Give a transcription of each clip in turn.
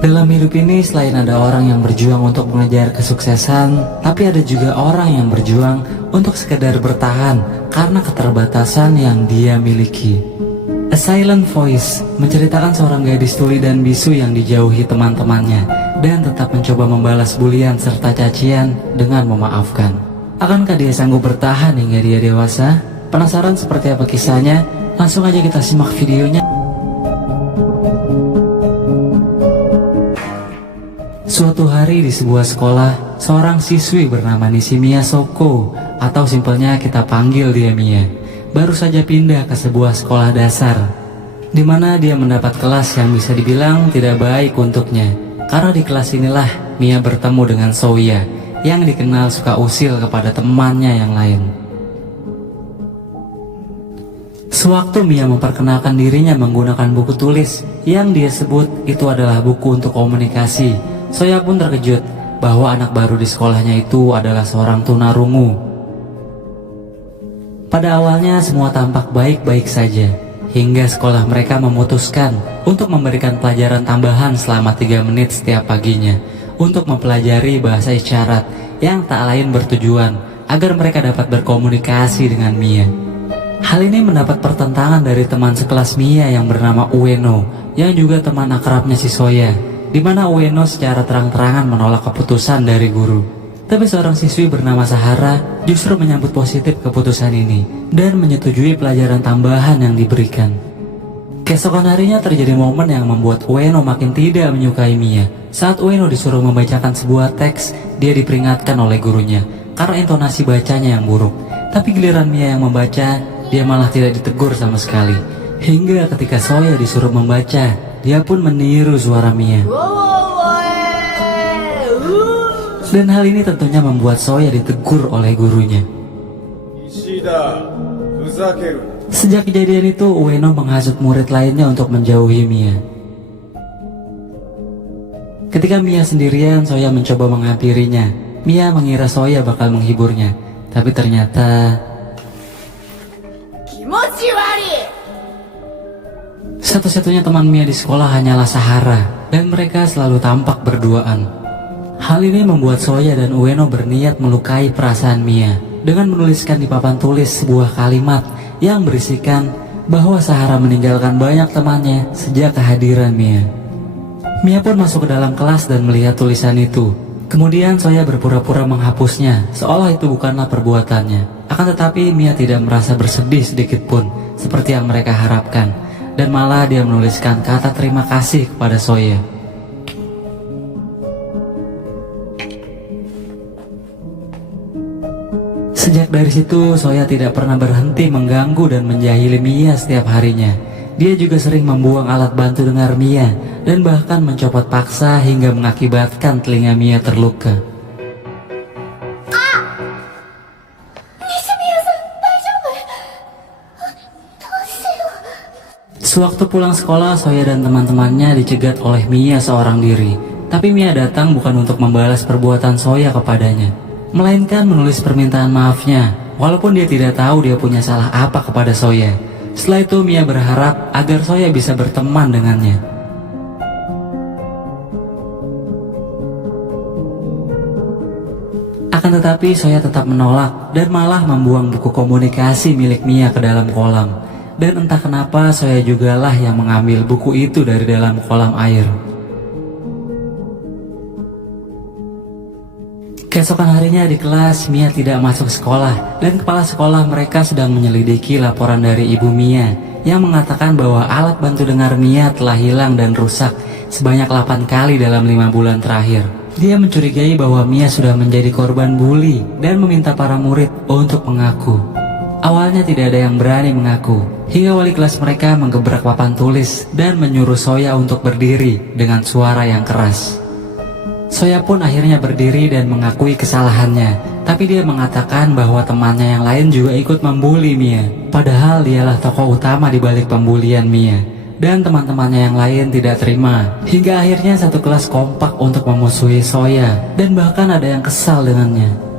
Dalam hidup ini selain ada orang yang berjuang untuk mengejar kesuksesan, tapi ada juga orang yang berjuang untuk sekedar bertahan karena keterbatasan yang dia miliki. A Silent Voice menceritakan seorang gadis tuli dan bisu yang dijauhi teman-temannya dan tetap mencoba membalas bulian serta cacian dengan memaafkan. Akankah dia sanggup bertahan hingga dia dewasa? Penasaran seperti apa kisahnya? Langsung aja kita simak videonya. Suatu hari di sebuah sekolah, seorang siswi bernama Nishimiya Soko, atau simpelnya kita panggil dia Mia, baru saja pindah ke sebuah sekolah dasar, di mana dia mendapat kelas yang bisa dibilang tidak baik untuknya. Karena di kelas inilah Mia bertemu dengan Soya, yang dikenal suka usil kepada temannya yang lain. Sewaktu Mia memperkenalkan dirinya menggunakan buku tulis yang dia sebut itu adalah buku untuk komunikasi, Soya pun terkejut bahwa anak baru di sekolahnya itu adalah seorang tunarungu. Pada awalnya semua tampak baik-baik saja, hingga sekolah mereka memutuskan untuk memberikan pelajaran tambahan selama 3 menit setiap paginya untuk mempelajari bahasa isyarat yang tak lain bertujuan agar mereka dapat berkomunikasi dengan Mia. Hal ini mendapat pertentangan dari teman sekelas Mia yang bernama Ueno, yang juga teman akrabnya si Soya, di mana Ueno secara terang-terangan menolak keputusan dari guru. Tapi seorang siswi bernama Sahara justru menyambut positif keputusan ini dan menyetujui pelajaran tambahan yang diberikan. Keesokan harinya terjadi momen yang membuat Ueno makin tidak menyukai Mia. Saat Ueno disuruh membacakan sebuah teks, dia diperingatkan oleh gurunya karena intonasi bacanya yang buruk. Tapi giliran Mia yang membaca, dia malah tidak ditegur sama sekali. Hingga ketika Soya disuruh membaca, dia pun meniru suara Mia. Dan hal ini tentunya membuat Soya ditegur oleh gurunya. Sejak kejadian itu, Ueno menghasut murid lainnya untuk menjauhi Mia. Ketika Mia sendirian, Soya mencoba menghampirinya. Mia mengira Soya bakal menghiburnya, tapi ternyata satu-satunya teman Mia di sekolah hanyalah Sahara, dan mereka selalu tampak berduaan. Hal ini membuat Soya dan Ueno berniat melukai perasaan Mia dengan menuliskan di papan tulis sebuah kalimat yang berisikan bahwa Sahara meninggalkan banyak temannya sejak kehadiran Mia. Mia pun masuk ke dalam kelas dan melihat tulisan itu. Kemudian Soya berpura-pura menghapusnya, seolah itu bukanlah perbuatannya. Akan tetapi Mia tidak merasa bersedih sedikit pun, seperti yang mereka harapkan. Dan malah dia menuliskan kata terima kasih kepada Soya. Sejak dari situ, Soya tidak pernah berhenti mengganggu dan menjahili Mia setiap harinya. Dia juga sering membuang alat bantu dengar Mia dan bahkan mencopot paksa hingga mengakibatkan telinga Mia terluka. Sewaktu pulang sekolah, Soya dan teman-temannya dicegat oleh Mia seorang diri. Tapi Mia datang bukan untuk membalas perbuatan Soya kepadanya, melainkan menulis permintaan maafnya, walaupun dia tidak tahu dia punya salah apa kepada Soya. Setelah itu Mia berharap agar Soya bisa berteman dengannya. Akan tetapi Soya tetap menolak dan malah membuang buku komunikasi milik Mia ke dalam kolam. Dan entah kenapa Soya jugalah yang mengambil buku itu dari dalam kolam air. Keesokan harinya di kelas, Mia tidak masuk sekolah dan kepala sekolah mereka sedang menyelidiki laporan dari ibu Mia yang mengatakan bahwa alat bantu dengar Mia telah hilang dan rusak sebanyak 8 kali dalam 5 bulan terakhir. Dia mencurigai bahwa Mia sudah menjadi korban bully dan meminta para murid untuk mengaku. Awalnya tidak ada yang berani mengaku, hingga wali kelas mereka menggebrak papan tulis dan menyuruh Soya untuk berdiri dengan suara yang keras. Soya pun akhirnya berdiri dan mengakui kesalahannya, tapi dia mengatakan bahwa temannya yang lain juga ikut membuli Mia, padahal dialah tokoh utama di balik pembulian Mia. Dan teman-temannya yang lain tidak terima, hingga akhirnya satu kelas kompak untuk memusuhi Soya, dan bahkan ada yang kesal dengannya.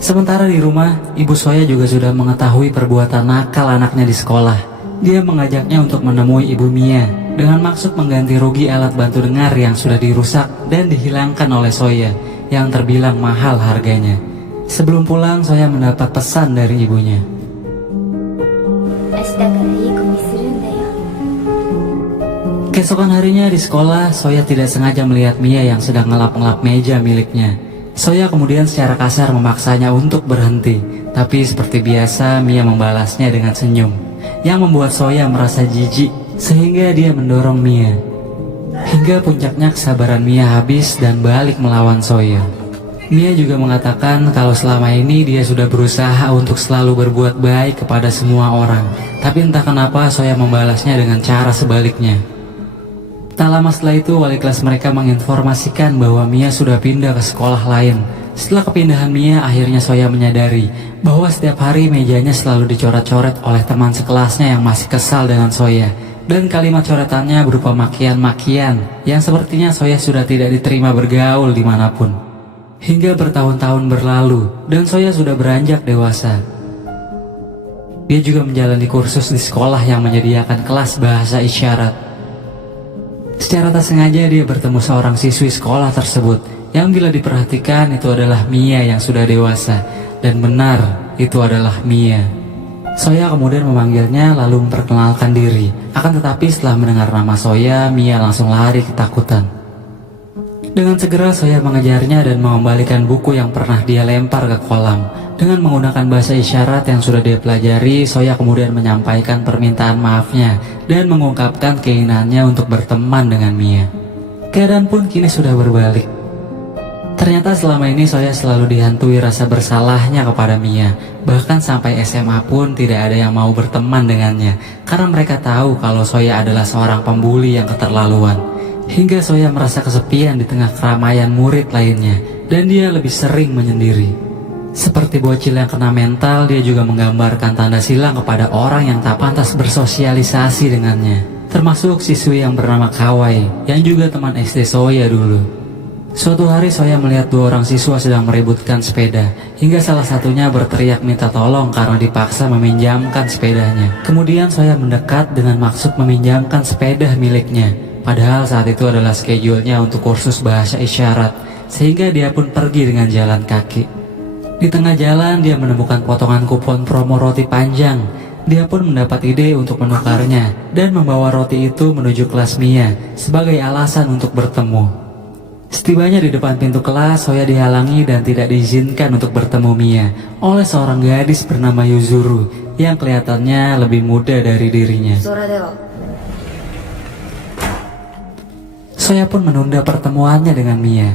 Sementara di rumah, ibu Soya juga sudah mengetahui perbuatan nakal anaknya di sekolah. Dia mengajaknya untuk menemui ibu Mia dengan maksud mengganti rugi alat bantu dengar yang sudah dirusak dan dihilangkan oleh Soya yang terbilang mahal harganya. Sebelum pulang, Soya mendapat pesan dari ibunya. Keesokan harinya di sekolah, Soya tidak sengaja melihat Mia yang sedang ngelap-ngelap meja miliknya. Soya kemudian secara kasar memaksanya untuk berhenti, tapi seperti biasa Mia membalasnya dengan senyum, yang membuat Soya merasa jijik sehingga dia mendorong Mia. Hingga puncaknya kesabaran Mia habis dan balik melawan Soya. Mia juga mengatakan kalau selama ini dia sudah berusaha untuk selalu berbuat baik kepada semua orang, tapi entah kenapa Soya membalasnya dengan cara sebaliknya. Tak lama setelah itu, wali kelas mereka menginformasikan bahwa Mia sudah pindah ke sekolah lain. Setelah kepindahan Mia, akhirnya Soya menyadari bahwa setiap hari mejanya selalu dicoret-coret oleh teman sekelasnya yang masih kesal dengan Soya. Dan kalimat coretannya berupa makian-makian yang sepertinya Soya sudah tidak diterima bergaul dimanapun. Hingga bertahun-tahun berlalu dan Soya sudah beranjak dewasa. Dia juga menjalani kursus di sekolah yang menyediakan kelas bahasa isyarat. Secara tak sengaja dia bertemu seorang siswi sekolah tersebut yang bila diperhatikan itu adalah Mia yang sudah dewasa. Dan benar, itu adalah Mia. Soya kemudian memanggilnya lalu memperkenalkan diri. Akan tetapi setelah mendengar nama Soya, Mia langsung lari ketakutan. Dengan segera Soya mengejarnya dan mengembalikan buku yang pernah dia lempar ke kolam. Dengan menggunakan bahasa isyarat yang sudah dia pelajari, Soya kemudian menyampaikan permintaan maafnya dan mengungkapkan keinginannya untuk berteman dengan Mia. Keadaan pun kini sudah berbalik. Ternyata selama ini Soya selalu dihantui rasa bersalahnya kepada Mia. Bahkan sampai SMA pun tidak ada yang mau berteman dengannya, karena mereka tahu kalau Soya adalah seorang pembuli yang keterlaluan. Hingga Soya merasa kesepian di tengah keramaian murid lainnya, dan dia lebih sering menyendiri. Seperti bocil yang kena mental, dia juga menggambarkan tanda silang kepada orang yang tak pantas bersosialisasi dengannya, termasuk siswi yang bernama Kawai, yang juga teman SD Soya dulu. Suatu hari Soya melihat dua orang siswa sedang meributkan sepeda, hingga salah satunya berteriak minta tolong karena dipaksa meminjamkan sepedanya. Kemudian Soya mendekat dengan maksud meminjamkan sepeda miliknya. Padahal saat itu adalah schedule-nya untuk kursus bahasa isyarat, sehingga dia pun pergi dengan jalan kaki. Di tengah jalan dia menemukan potongan kupon promo roti panjang. Dia pun mendapat ide untuk menukarnya dan membawa roti itu menuju kelas Mia sebagai alasan untuk bertemu. Setibanya di depan pintu kelas, Soya dihalangi dan tidak diizinkan untuk bertemu Mia oleh seorang gadis bernama Yuzuru yang kelihatannya lebih muda dari dirinya. Soya pun menunda pertemuannya dengan Mia.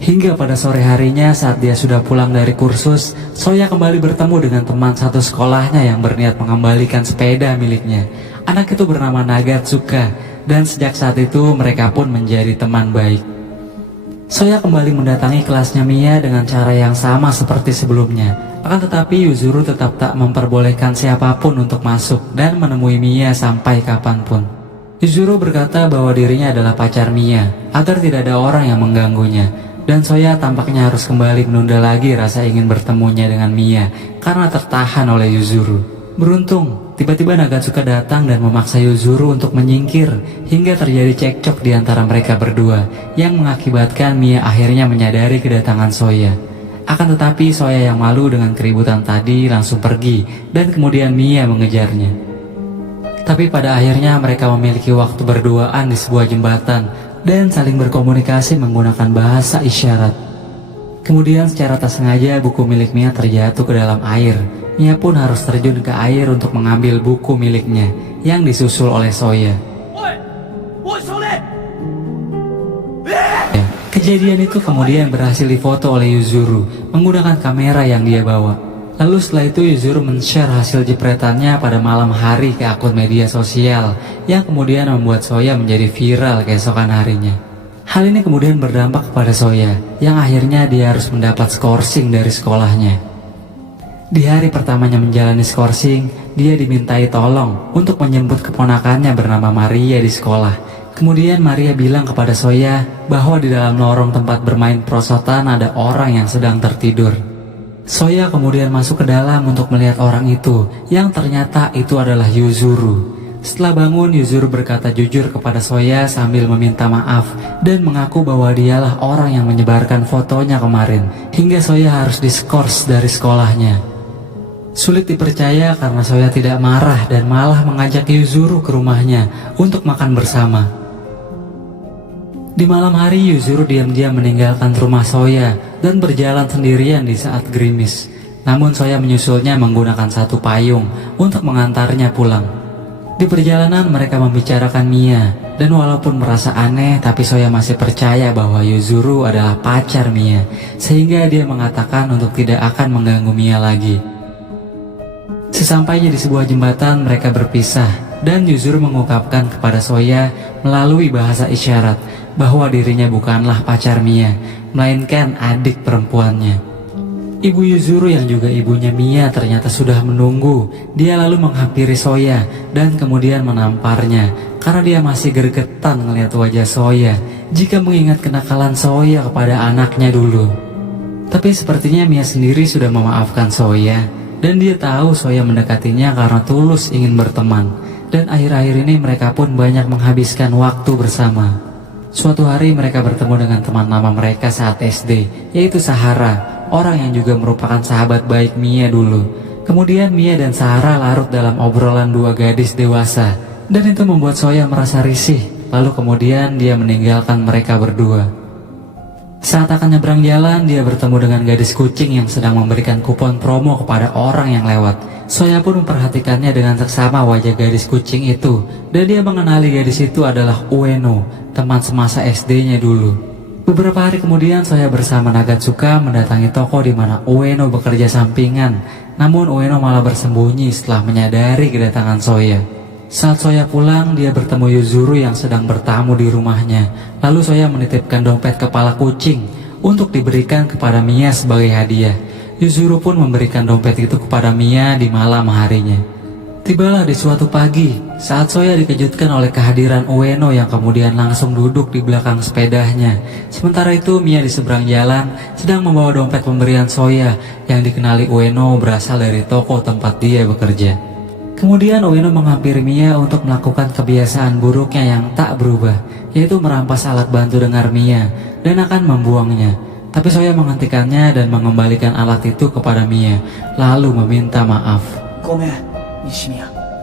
Hingga pada sore harinya saat dia sudah pulang dari kursus, Soya kembali bertemu dengan teman satu sekolahnya yang berniat mengembalikan sepeda miliknya. Anak itu bernama Nagatsuka, dan sejak saat itu mereka pun menjadi teman baik. Soya kembali mendatangi kelasnya Mia dengan cara yang sama seperti sebelumnya. Akan tetapi Yuzuru tetap tak memperbolehkan siapapun untuk masuk dan menemui Mia sampai kapanpun. Yuzuru berkata bahwa dirinya adalah pacar Mia, agar tidak ada orang yang mengganggunya. Dan Soya tampaknya harus kembali menunda lagi rasa ingin bertemunya dengan Mia, karena tertahan oleh Yuzuru. Beruntung, tiba-tiba Nagatsuka datang dan memaksa Yuzuru untuk menyingkir, hingga terjadi cekcok di antara mereka berdua, yang mengakibatkan Mia akhirnya menyadari kedatangan Soya. Akan tetapi Soya yang malu dengan keributan tadi langsung pergi, dan kemudian Mia mengejarnya. Tapi pada akhirnya mereka memiliki waktu berduaan di sebuah jembatan dan saling berkomunikasi menggunakan bahasa isyarat. Kemudian secara tak sengaja buku milik Mia terjatuh ke dalam air. Mia pun harus terjun ke air untuk mengambil buku miliknya yang disusul oleh Soya. Kejadian itu kemudian berhasil difoto oleh Yuzuru menggunakan kamera yang dia bawa. Lalu setelah itu Yuzuru men-share hasil jepretannya pada malam hari ke akun media sosial yang kemudian membuat Soya menjadi viral keesokan harinya. Hal ini kemudian berdampak kepada Soya yang akhirnya dia harus mendapat skorsing dari sekolahnya. Di hari pertamanya menjalani skorsing, dia dimintai tolong untuk menjemput keponakannya bernama Maria di sekolah. Kemudian Maria bilang kepada Soya bahwa di dalam lorong tempat bermain prosotan ada orang yang sedang tertidur. Soya kemudian masuk ke dalam untuk melihat orang itu, yang ternyata itu adalah Yuzuru. Setelah bangun, Yuzuru berkata jujur kepada Soya sambil meminta maaf dan mengaku bahwa dialah orang yang menyebarkan fotonya kemarin hingga Soya harus diskors dari sekolahnya. Sulit dipercaya karena Soya tidak marah dan malah mengajak Yuzuru ke rumahnya untuk makan bersama. Di malam hari, Yuzuru diam-diam meninggalkan rumah Soya dan berjalan sendirian di saat gerimis. Namun Soya menyusulnya menggunakan satu payung untuk mengantarnya pulang. Di perjalanan mereka membicarakan Mia, dan walaupun merasa aneh, tapi Soya masih percaya bahwa Yuzuru adalah pacar Mia, sehingga dia mengatakan untuk tidak akan mengganggu Mia lagi. Sesampainya di sebuah jembatan, mereka berpisah, dan Yuzuru mengungkapkan kepada Soya melalui bahasa isyarat bahwa dirinya bukanlah pacar Mia, melainkan adik perempuannya. Ibu Yuzuru yang juga ibunya Mia ternyata sudah menunggu. Dia lalu menghampiri Soya dan kemudian menamparnya karena dia masih gregetan melihat wajah Soya jika mengingat kenakalan Soya kepada anaknya dulu. Tapi sepertinya Mia sendiri sudah memaafkan Soya dan dia tahu Soya mendekatinya karena tulus ingin berteman. Dan akhir-akhir ini mereka pun banyak menghabiskan waktu bersama. Suatu hari mereka bertemu dengan teman lama mereka saat SD, yaitu Sahara, orang yang juga merupakan sahabat baik Mia dulu. Kemudian Mia dan Sahara larut dalam obrolan dua gadis dewasa, dan itu membuat Soya merasa risih. Lalu kemudian dia meninggalkan mereka berdua. Saat akan nyebrang jalan, dia bertemu dengan gadis kucing yang sedang memberikan kupon promo kepada orang yang lewat. Soya pun memperhatikannya dengan seksama wajah gadis kucing itu, dan dia mengenali gadis itu adalah Ueno, teman semasa SD-nya dulu. Beberapa hari kemudian, Soya bersama Nagatsuka mendatangi toko di mana Ueno bekerja sampingan. Namun Ueno malah bersembunyi setelah menyadari kedatangan Soya. Saat Soya pulang, dia bertemu Yuzuru yang sedang bertamu di rumahnya. Lalu Soya menitipkan dompet kepala kucing untuk diberikan kepada Mia sebagai hadiah. Yuzuru pun memberikan dompet itu kepada Mia di malam harinya. Tibalah di suatu pagi, saat Soya dikejutkan oleh kehadiran Ueno yang kemudian langsung duduk di belakang sepedanya. Sementara itu Mia di seberang jalan sedang membawa dompet pemberian Soya yang dikenali Ueno berasal dari toko tempat dia bekerja. Kemudian Ueno menghampiri Mia untuk melakukan kebiasaan buruknya yang tak berubah, yaitu merampas alat bantu dengar Mia dan akan membuangnya. Tapi Soya menghentikannya dan mengembalikan alat itu kepada Mia, lalu meminta maaf.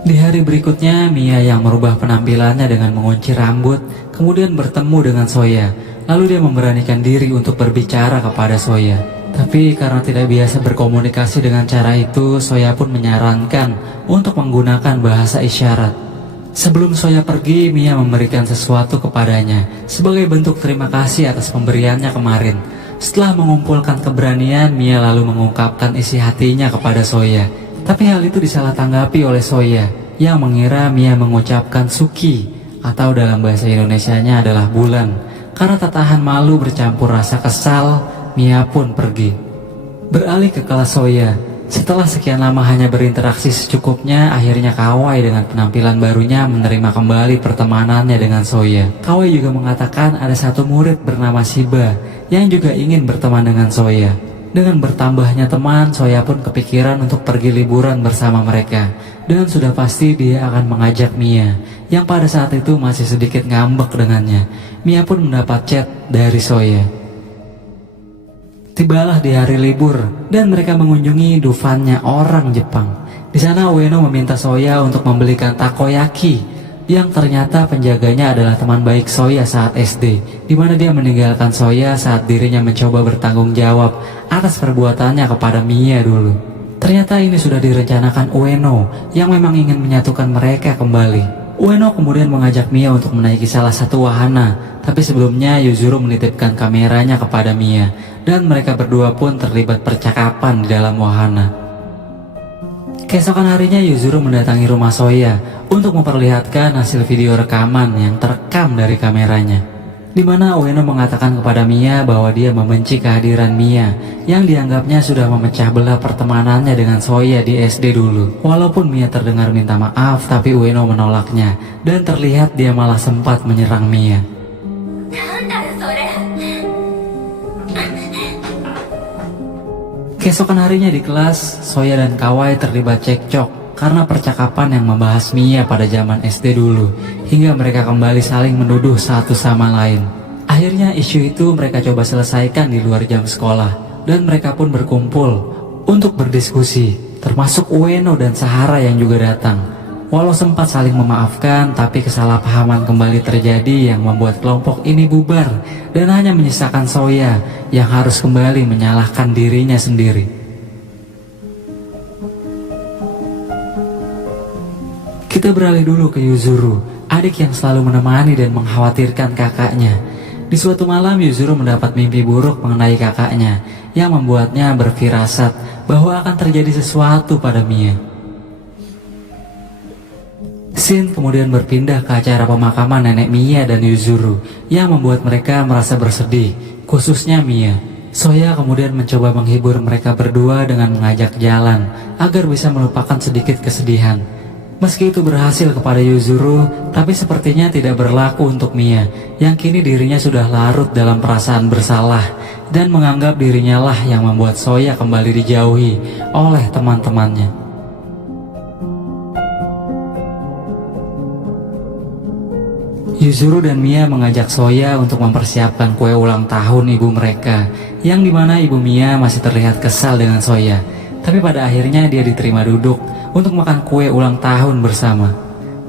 Di hari berikutnya, Mia yang merubah penampilannya dengan mengunci rambut, kemudian bertemu dengan Soya. Lalu dia memberanikan diri untuk berbicara kepada Soya. Tapi karena tidak biasa berkomunikasi dengan cara itu, Soya pun menyarankan untuk menggunakan bahasa isyarat. Sebelum Soya pergi, Mia memberikan sesuatu kepadanya sebagai bentuk terima kasih atas pemberiannya kemarin. Setelah mengumpulkan keberanian, Mia lalu mengungkapkan isi hatinya kepada Soya. Tapi hal itu disalah tanggapi oleh Soya yang mengira Mia mengucapkan Suki atau dalam bahasa Indonesianya adalah bulan. Karena tak tahan malu bercampur rasa kesal, Mia pun pergi. Beralih ke kelas Soya. Setelah sekian lama hanya berinteraksi secukupnya, akhirnya Kawai dengan penampilan barunya menerima kembali pertemanannya dengan Soya. Kawai juga mengatakan ada satu murid bernama Shiba yang juga ingin berteman dengan Soya. Dengan bertambahnya teman, Soya pun kepikiran untuk pergi liburan bersama mereka. Dan sudah pasti dia akan mengajak Mia, yang pada saat itu masih sedikit ngambek dengannya. Mia pun mendapat chat dari Soya. Tibalah di hari libur dan mereka mengunjungi dufannya orang Jepang. Di sana Ueno meminta Soya untuk membelikan takoyaki, yang ternyata penjaganya adalah teman baik Soya saat SD, di mana dia meninggalkan Soya saat dirinya mencoba bertanggung jawab atas perbuatannya kepada Mia dulu. Ternyata ini sudah direncanakan Ueno yang memang ingin menyatukan mereka kembali. Ueno kemudian mengajak Mia untuk menaiki salah satu wahana, tapi sebelumnya Yuzuru menitipkan kameranya kepada Mia, dan mereka berdua pun terlibat percakapan di dalam wahana. Keesokan harinya Yuzuru mendatangi rumah Soya untuk memperlihatkan hasil video rekaman yang terekam dari kameranya, di mana Ueno mengatakan kepada Mia bahwa dia membenci kehadiran Mia yang dianggapnya sudah memecah belah pertemanannya dengan Soya di SD dulu. Walaupun Mia terdengar minta maaf, tapi Ueno menolaknya dan terlihat dia malah sempat menyerang Mia. Keesokan harinya di kelas, Soya dan Kawai terlibat cekcok karena percakapan yang membahas Mia pada zaman SD dulu, hingga mereka kembali saling menuduh satu sama lain. Akhirnya isu itu mereka coba selesaikan di luar jam sekolah, dan mereka pun berkumpul untuk berdiskusi, termasuk Ueno dan Sahara yang juga datang. Walau sempat saling memaafkan, tapi kesalahpahaman kembali terjadi yang membuat kelompok ini bubar dan hanya menyisakan Soya yang harus kembali menyalahkan dirinya sendiri. Kita beralih dulu ke Yuzuru, adik yang selalu menemani dan mengkhawatirkan kakaknya. Di suatu malam Yuzuru mendapat mimpi buruk mengenai kakaknya yang membuatnya berfirasat bahwa akan terjadi sesuatu pada Mia. Scene kemudian berpindah ke acara pemakaman nenek Mia dan Yuzuru yang membuat mereka merasa bersedih, khususnya Mia. Soya kemudian mencoba menghibur mereka berdua dengan mengajak jalan agar bisa melupakan sedikit kesedihan. Meski itu berhasil kepada Yuzuru, tapi sepertinya tidak berlaku untuk Mia yang kini dirinya sudah larut dalam perasaan bersalah dan menganggap dirinya lah yang membuat Soya kembali dijauhi oleh teman-temannya. Yuzuru dan Mia mengajak Soya untuk mempersiapkan kue ulang tahun ibu mereka, yang dimana ibu Mia masih terlihat kesal dengan Soya. Tapi pada akhirnya dia diterima duduk untuk makan kue ulang tahun bersama.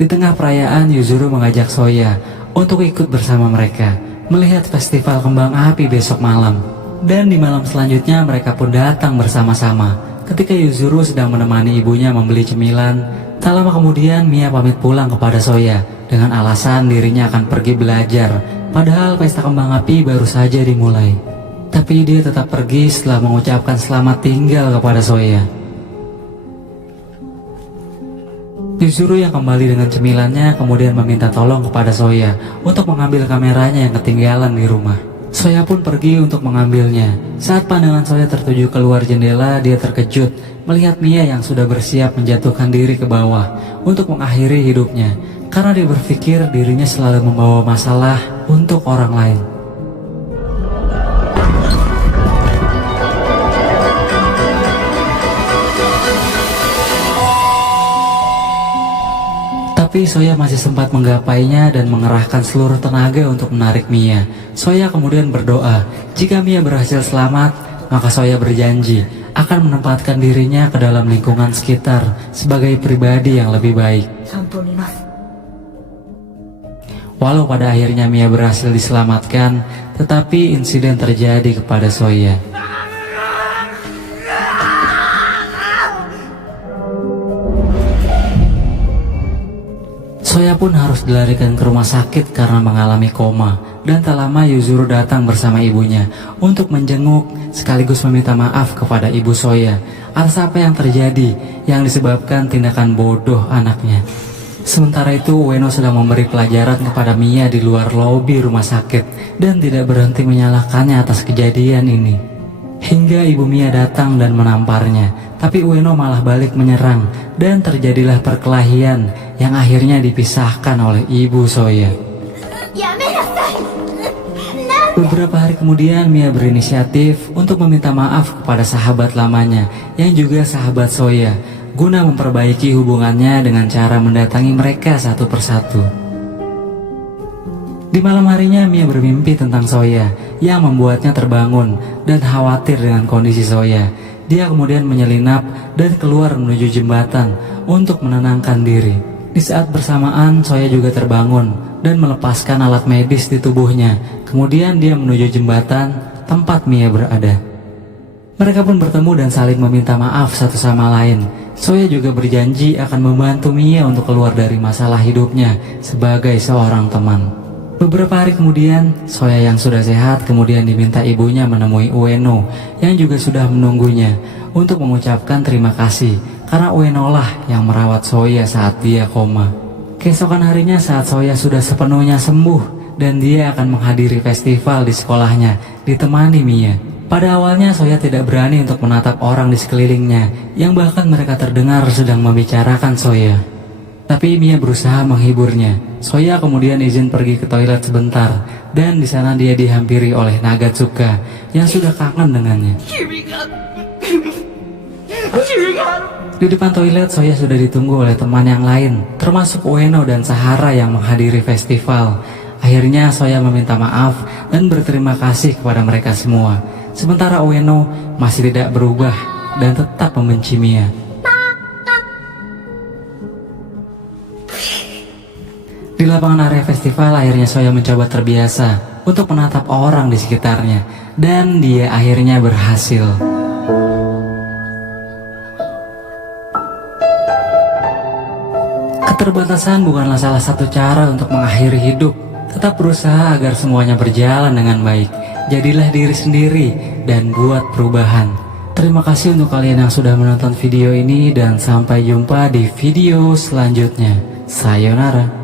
Di tengah perayaan, Yuzuru mengajak Soya untuk ikut bersama mereka melihat festival kembang api besok malam. Dan di malam selanjutnya mereka pun datang bersama-sama. Ketika Yuzuru sedang menemani ibunya membeli cemilan, tak lama kemudian Mia pamit pulang kepada Soya dengan alasan dirinya akan pergi belajar, padahal pesta kembang api baru saja dimulai. Tapi dia tetap pergi setelah mengucapkan selamat tinggal kepada Soya. Yuzuru yang kembali dengan cemilannya kemudian meminta tolong kepada Soya untuk mengambil kameranya yang ketinggalan di rumah. Soya pun pergi untuk mengambilnya. Saat pandangan Soya tertuju keluar jendela, dia terkejut melihat Mia yang sudah bersiap menjatuhkan diri ke bawah untuk mengakhiri hidupnya, karena dia berpikir dirinya selalu membawa masalah untuk orang lain. Tapi Soya masih sempat menggapainya dan mengerahkan seluruh tenaga untuk menarik Mia. Soya kemudian berdoa, jika Mia berhasil selamat, maka Soya berjanji akan menempatkan dirinya ke dalam lingkungan sekitar sebagai pribadi yang lebih baik. Walau pada akhirnya Mia berhasil diselamatkan, tetapi insiden terjadi kepada Soya. Soya pun harus dilarikan ke rumah sakit karena mengalami koma. Dan tak lama Yuzuru datang bersama ibunya untuk menjenguk sekaligus meminta maaf kepada ibu Soya atas apa yang terjadi yang disebabkan tindakan bodoh anaknya. Sementara itu Ueno sedang memberi pelajaran kepada Mia di luar lobi rumah sakit dan tidak berhenti menyalahkannya atas kejadian ini. Hingga ibu Mia datang dan menamparnya, tapi Ueno malah balik menyerang dan terjadilah perkelahian yang akhirnya dipisahkan oleh ibu Soya. Beberapa hari kemudian Mia berinisiatif untuk meminta maaf kepada sahabat lamanya yang juga sahabat Soya, guna memperbaiki hubungannya dengan cara mendatangi mereka satu persatu. Di malam harinya Mia bermimpi tentang Soya yang membuatnya terbangun dan khawatir dengan kondisi Soya. Dia kemudian menyelinap dan keluar menuju jembatan untuk menenangkan diri. Di saat bersamaan Soya juga terbangun dan melepaskan alat medis di tubuhnya. Kemudian dia menuju jembatan tempat Mia berada. Mereka pun bertemu dan saling meminta maaf satu sama lain. Soya juga berjanji akan membantu Mia untuk keluar dari masalah hidupnya sebagai seorang teman. Beberapa hari kemudian, Soya yang sudah sehat kemudian diminta ibunya menemui Ueno yang juga sudah menunggunya untuk mengucapkan terima kasih karena Ueno lah yang merawat Soya saat dia koma. Keesokan harinya saat Soya sudah sepenuhnya sembuh dan dia akan menghadiri festival di sekolahnya ditemani Mia. Pada awalnya Soya tidak berani untuk menatap orang di sekelilingnya yang bahkan mereka terdengar sedang membicarakan Soya. Tapi Mia berusaha menghiburnya. Soya kemudian izin pergi ke toilet sebentar dan di sana dia dihampiri oleh Nagatsuka yang sudah kangen dengannya. Di depan toilet, Soya sudah ditunggu oleh teman yang lain, termasuk Ueno dan Sahara yang menghadiri festival. Akhirnya Soya meminta maaf dan berterima kasih kepada mereka semua. Sementara Ueno masih tidak berubah dan tetap membenci Mia. Di lapangan area festival, akhirnya Soya mencoba terbiasa untuk menatap orang di sekitarnya, dan dia akhirnya berhasil. Keterbatasan bukanlah salah satu cara untuk mengakhiri hidup. Tetap berusaha agar semuanya berjalan dengan baik. Jadilah diri sendiri dan buat perubahan. Terima kasih untuk kalian yang sudah menonton video ini, dan sampai jumpa di video selanjutnya. Sayonara.